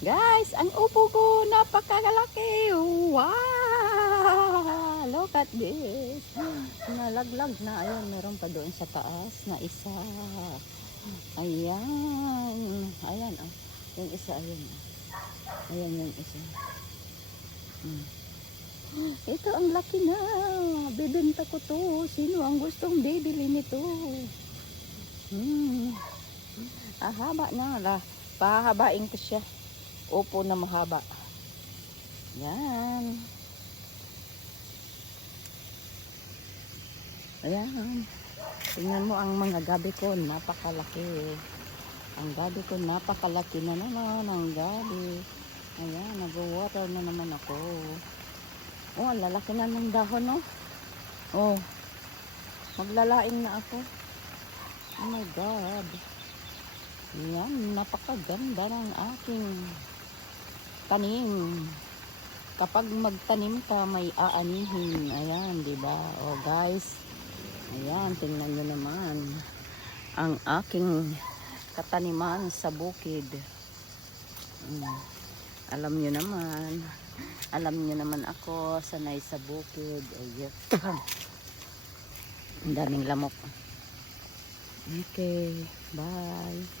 Guys, ang upo ko napakalaki. Wow! Look at this. Nalaglag na. Ayan, meron pa doon sa taas na isa. Ayan. Ayan, ah. Yung isa, ayan. Ayan yung isa. Ito ang laki na. Bibenta ko to. Sino ang gustong bibili nito? Haba na. Pahabain ko siya. Upo na mahaba. Yan. Ayan. Tingnan mo ang mga gabi ko. Napakalaki. Ang gabi ko napakalaki na naman. Ang gabi. Ayan. Nag-water na naman ako. Oh, ang lalaki na ng dahon, no? Oh. Maglalaing na ako. Oh my God. Yan. Napakaganda ng aking tanim. Kapag magtanim ka, may aanihin. Ayan, diba? Oh, guys. Ayan, tingnan nyo naman. Ang aking kataniman sa bukid. Alam nyo naman. Alam nyo naman ako, sanay sa bukid. Ayan. Ang daming lamok. Okay, bye.